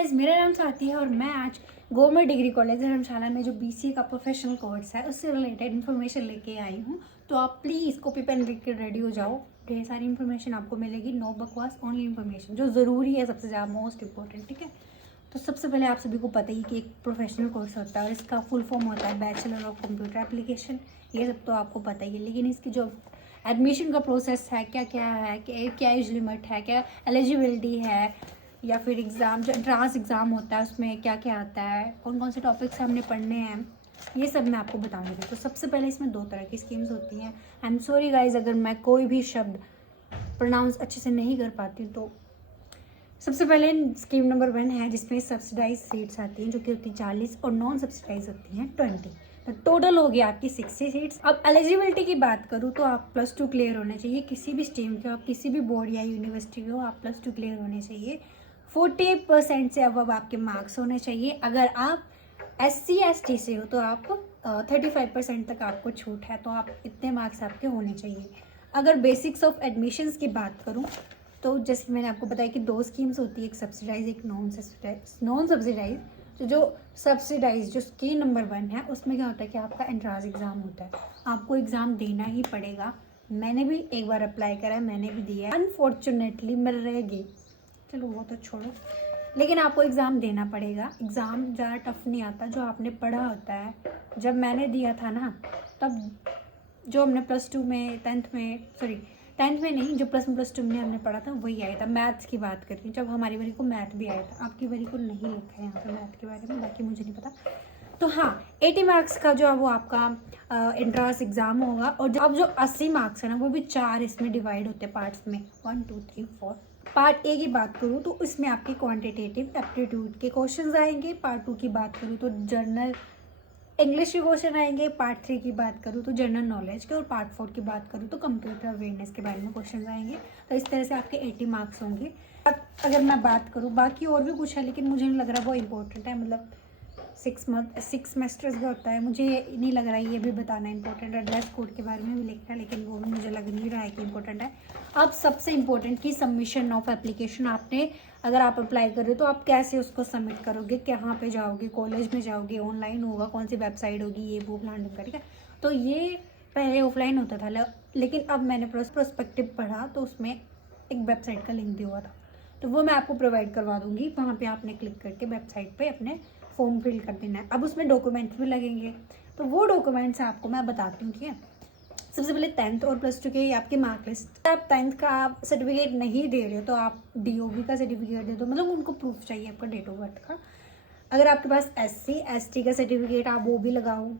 Guys, मेरा नाम स्वाति है और मैं आज गवर्नमेंट डिग्री कॉलेज धर्मशाला में जो बीसीए का प्रोफेशनल कोर्स है उससे रिलेटेड इन्फॉर्मेशन लेके आई हूँ। तो आप प्लीज़ कॉपी पेन लेके के रेडी हो जाओ। ढेर सारी इन्फॉर्मेशन आपको मिलेगी, नो बकवास, ओनली इन्फॉर्मेशन जो ज़रूरी है, सबसे ज़्यादा मोस्ट इंपॉर्टेंट। ठीक है, तो सबसे पहले आप सभी को पता ही कि एक प्रोफेशनल कोर्स होता है और इसका फुल फॉर्म होता है बैचलर ऑफ कंप्यूटर एप्लीकेशन। ये सब तो आपको पता ही है, लेकिन इसकी जो एडमिशन का प्रोसेस है, क्या क्या है, क्या एज लिमिट है, क्या एलिजिबिलिटी है, या फिर एग्ज़ाम जो एंट्रांस एग्ज़ाम होता है उसमें क्या क्या आता है, कौन कौन से टॉपिक्स हमने पढ़ने हैं, ये सब मैं आपको बताऊंगी। तो सबसे पहले इसमें दो तरह की स्कीम्स होती हैं। आई एम सॉरी गाइज अगर मैं कोई भी शब्द प्रोनाउंस अच्छे से नहीं कर पाती। तो सबसे पहले स्कीम नंबर 1 है जिसमें सब्सिडाइज सीट्स आती हैं जो कि होती है 40 और नॉन सब्सिडाइज होती हैं 20। तो टोटल हो गया आपकी 60 सीट्स। अब एलिजिबिलिटी की बात करूँ तो आप +2 क्लियर होने चाहिए, किसी भी स्ट्रीम के, आप किसी भी बोर्ड या यूनिवर्सिटी के हो, आप +2 क्लियर होने चाहिए। 48% से अब आपके मार्क्स होने चाहिए। अगर आप SC ST से हो तो आप 35% तक आपको छूट है, तो आप इतने मार्क्स आपके होने चाहिए। अगर बेसिक्स ऑफ एडमिशन्स की बात करूं तो जैसे कि मैंने आपको बताया कि दो स्कीम्स होती है, एक सब्सिडाइज एक नॉन सब्सिडाइज। तो जो सब्सिडाइज जो स्कीम नंबर 1 है उसमें क्या होता है कि आपका एंट्रांस एग्ज़ाम होता है, आपको एग्ज़ाम देना ही पड़ेगा। मैंने भी एक बार अप्लाई करा है, मैंने भी दिया है, अनफॉर्चुनेटली मैं रह गई, चलो वो तो छोड़ो, लेकिन आपको एग्ज़ाम देना पड़ेगा। एग्ज़ाम ज़्यादा टफ नहीं आता, जो आपने पढ़ा होता है। जब मैंने दिया था ना, तब जो हमने +2 में 10th में नहीं, जो +2 में हमने पढ़ा था वही आया था। मैथ्स की बात कर रही हूँ, जब हमारी बारी को मैथ भी आया था। आपकी बारी को नहीं लिखा है यहाँ पे मैथ के बारे में, बाकी मुझे नहीं पता। तो हाँ, 80 मार्क्स का जो है वो आपका एंट्रांस एग्ज़ाम होगा। और अब जो 80 मार्क्स है ना, वो भी 4 इसमें डिवाइड होते हैं पार्ट्स में, 1 2 3 4। पार्ट ए की बात करूँ तो इसमें आपके क्वांटिटेटिव एप्टीट्यूड के क्वेश्चंस आएंगे। पार्ट 2 की बात करूँ तो जनरल इंग्लिश के क्वेश्चन आएंगे। पार्ट 3 की बात करूँ तो जनरल नॉलेज के, और पार्ट 4 की बात करूँ तो कंप्यूटर अवेयरनेस के बारे में क्वेश्चन आएंगे। तो इस तरह से आपके 80 मार्क्स होंगे। अब अगर मैं बात करूँ, बाकी और भी कुछ है लेकिन मुझे नहीं लग रहा वो इम्पोर्टेंट है। मतलब 6 सेमेस्टर्स का होता है, मुझे नहीं लग रहा है ये भी बताना इंपॉर्टेंट है। ड्रेस कोड के बारे में भी लिखा है लेकिन वो भी मुझे लग नहीं रहा है कि इंपॉर्टेंट है। अब सबसे इम्पोर्टेंट की सबमिशन ऑफ एप्लीकेशन। आपने अगर आप अप्लाई कर रहे हो तो आप कैसे उसको सबमिट करोगे, कहाँ पे जाओगे, कॉलेज में जाओगे, ऑनलाइन होगा, कौन सी वेबसाइट होगी, ये वो प्लान का। ठीक है, तो ये पहले ऑफलाइन होता था, लेकिन अब मैंने प्रोस्पेक्टिव पढ़ा तो उसमें एक वेबसाइट का लिंक दिया हुआ था, तो वो मैं आपको प्रोवाइड करवा दूंगी। वहाँ पे आपने क्लिक करके वेबसाइट पे अपने फॉर्म फिल कर देना है। अब उसमें डॉक्यूमेंट्स भी लगेंगे, तो वो डॉक्यूमेंट्स आपको मैं बताती हूँ। ठीक है, सबसे पहले 10th और +2 के आपके मार्क लिस्ट। आप 10th का आप सर्टिफिकेट नहीं दे रहे हो तो आप DOB का सर्टिफिकेट दे दो, मतलब उनको प्रूफ चाहिए आपका डेट ऑफ बर्थ का। अगर आपके पास SC ST का सर्टिफिकेट आप वो भी लगाओ,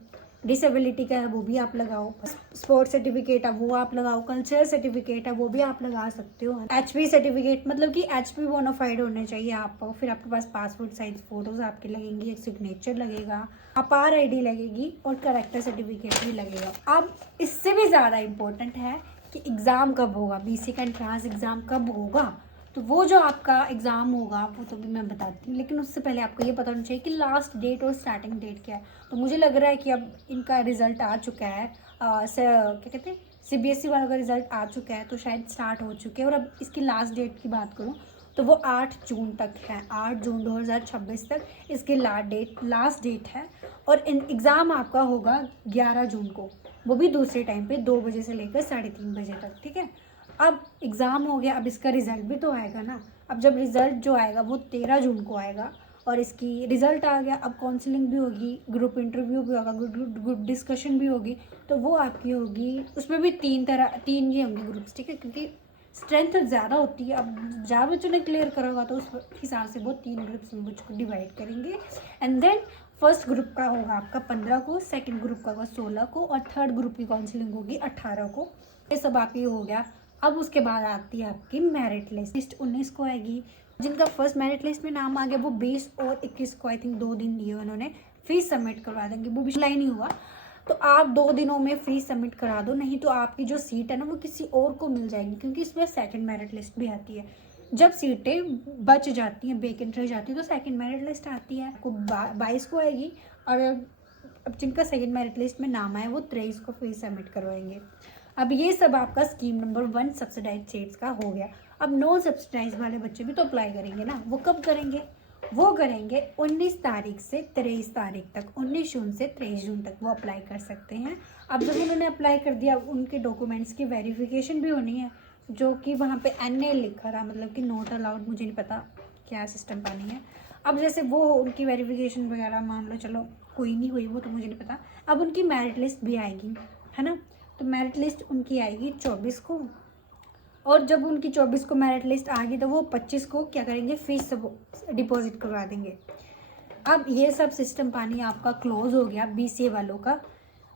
डिसेबिलिटी का है वो भी आप लगाओ, स्पोर्ट्स सर्टिफिकेट है वो आप लगाओ, कल्चरल सर्टिफिकेट है वो भी आप लगा सकते हो। HP सर्टिफिकेट, मतलब कि HP बोनाफाइड होने चाहिए आपको। फिर आपके पास पासपोर्ट साइज फोटोज आपके लगेंगी, एक सिग्नेचर लगेगा, अपार ID लगेगी और करेक्टर सर्टिफिकेट भी लगेगा। अब इससे भी ज़्यादा इम्पोर्टेंट है कि एग्ज़ाम कब होगा, BC का एंट्रांस एग्ज़ाम कब होगा। तो वो जो आपका एग्ज़ाम होगा वो तो भी मैं बताती हूँ, लेकिन उससे पहले आपको ये पता होना चाहिए कि लास्ट डेट और स्टार्टिंग डेट क्या है। तो मुझे लग रहा है कि अब इनका रिज़ल्ट आ चुका है, क्या कहते हैं, CBSE वालों का रिज़ल्ट आ चुका है, तो शायद स्टार्ट हो चुके हैं। और अब इसकी लास्ट डेट की बात करूँ तो वो 8 जून तक है, 8 जून 2026 तक इसकी लास्ट डेट है। और एग्ज़ाम आपका होगा 11 जून को, वो भी दूसरे टाइम पे 2 बजे से लेकर 3:30 बजे तक। ठीक है, अब एग्ज़ाम हो गया, अब इसका रिज़ल्ट भी तो आएगा ना। अब जब रिज़ल्ट जो आएगा वो 13 जून को आएगा, और इसकी रिज़ल्ट आ गया, अब काउंसलिंग भी होगी, ग्रुप इंटरव्यू भी होगा, ग्रुप डिस्कशन भी होगी। तो वो आपकी होगी, उसमें भी 3 ये होंगे ग्रुप्स। ठीक है, क्योंकि स्ट्रेंथ ज़्यादा होती है। अब ज़्यादा बच्चों ने क्लियर करा होगा तो उस हिसाब से वो 3 ग्रुप्स में बच्चों को डिवाइड करेंगे। एंड देन फर्स्ट ग्रुप का होगा आपका 15 को, सेकंड ग्रुप का होगा 16 को, और थर्ड ग्रुप की काउंसलिंग होगी 18 को। ये सब आपकी हो गया। अब उसके बाद आती है आपकी मेरिट लिस्ट 19 को आएगी। जिनका फर्स्ट मेरिट लिस्ट में नाम आ गया वो 20 और 21 को, आई थिंक 2 दिन दिए उन्होंने, फीस सबमिट करवा देंगे। वो भी जुलाई नहीं हुआ तो आप 2 दिनों में फीस सबमिट करा दो, नहीं तो आपकी जो सीट है ना वो किसी और को मिल जाएगी, क्योंकि इसमें सेकंड मेरिट लिस्ट भी आती है। जब सीटें बच जाती हैं, वेकेंट रह जाती है, तो सेकंड मेरिट लिस्ट आती है, आपको 22 को आएगी। और अब जिनका सेकंड मेरिट लिस्ट में नाम आया वो 23 को फीस सबमिट करवाएंगे। अब ये सब आपका स्कीम नंबर 1 सब्सिडाइज सीट्स का हो गया। अब नॉन सब्सिडाइज वाले बच्चे भी तो अप्लाई करेंगे ना, वो कब करेंगे, वो करेंगे 19 तारीख से 23 तारीख तक, 19 जून से 23 जून तक वो अप्लाई कर सकते हैं। अब जब उन्होंने अप्लाई कर दिया, उनके डॉक्यूमेंट्स की वेरिफिकेशन भी होनी है, जो कि वहाँ पे NA लिखा रहा, मतलब कि नॉट अलाउड, मुझे नहीं पता क्या सिस्टम पानी है। अब जैसे वो उनकी वेरिफिकेशन वगैरह मान लो चलो कोई नहीं हुई, वो तो मुझे नहीं पता। अब उनकी मेरिट लिस्ट भी आएगी, है ना। तो मेरिट लिस्ट उनकी आएगी 24 को, और जब उनकी 24 को मेरिट लिस्ट आ गई तो वो 25 को क्या करेंगे, फीस डिपॉजिट करवा देंगे। अब ये सब सिस्टम पानी आपका क्लोज हो गया BCA वालों का।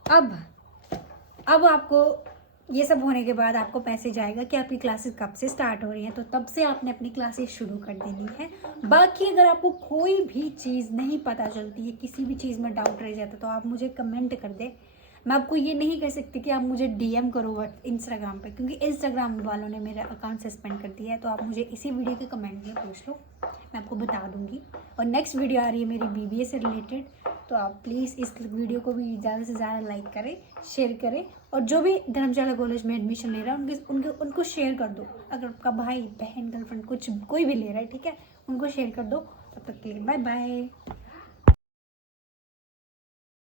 अब आपको ये सब होने के बाद आपको मैसेज आएगा कि आपकी क्लासेस कब से स्टार्ट हो रही हैं, तो तब से आपने अपनी क्लासेस शुरू कर देनी है। बाकी अगर आपको कोई भी चीज़ नहीं पता चलती है, किसी भी चीज़ में डाउट रह जाता है, तो आप मुझे कमेंट कर दे। मैं आपको ये नहीं कह सकती कि आप मुझे DM करो इंस्टाग्राम पे, क्योंकि इंस्टाग्राम वालों ने मेरा अकाउंट सस्पेंड कर दिया है। तो आप मुझे इसी वीडियो के कमेंट में पूछ लो, मैं आपको बता दूंगी। और नेक्स्ट वीडियो आ रही है मेरी BBA से रिलेटेड, तो आप प्लीज़ इस वीडियो को भी ज़्यादा से ज़्यादा लाइक करें, शेयर करें, और जो भी धर्मशाला कॉलेज में एडमिशन ले रहा है उनको शेयर कर दो। अगर आपका भाई बहन गर्लफ्रेंड कोई भी ले रहा है, ठीक है, उनको शेयर कर दो। तब तक के लिए बाय बाय।